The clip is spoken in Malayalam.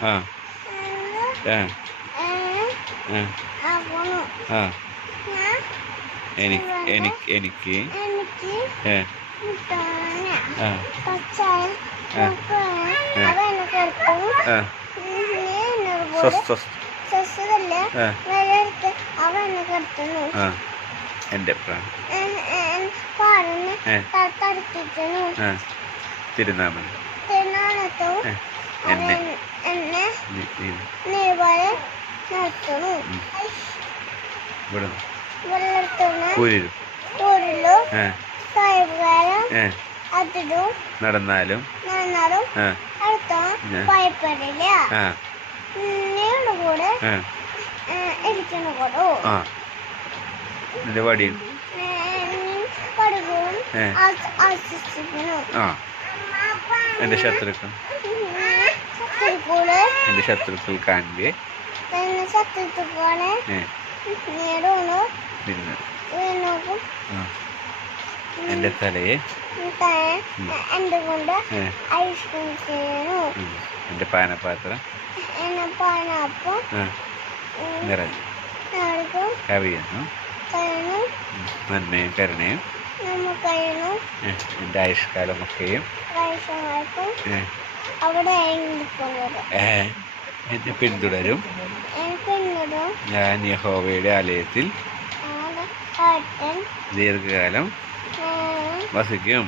ആ ആ ആ എനിക്ക് എൻ്റെ തിരുനാമം എന്നെ നടന്നാലും നിന്റെ വടി എൻ്റെ ശത്രുക്കൾ കാണുകയെ എൻ്റെ തലയെ എൻ്റെ പാനപാത്രം നിറഞ്ഞു കവിയുന്നു നന്മയും കരുണയും എൻ്റെ ആയുഷ്കാലമൊക്കെയും എന്നെ പിന്തുടരും. ഞാൻ യഹോവയുടെ ആലയത്തിൽ ദീർഘകാലം വസിക്കും.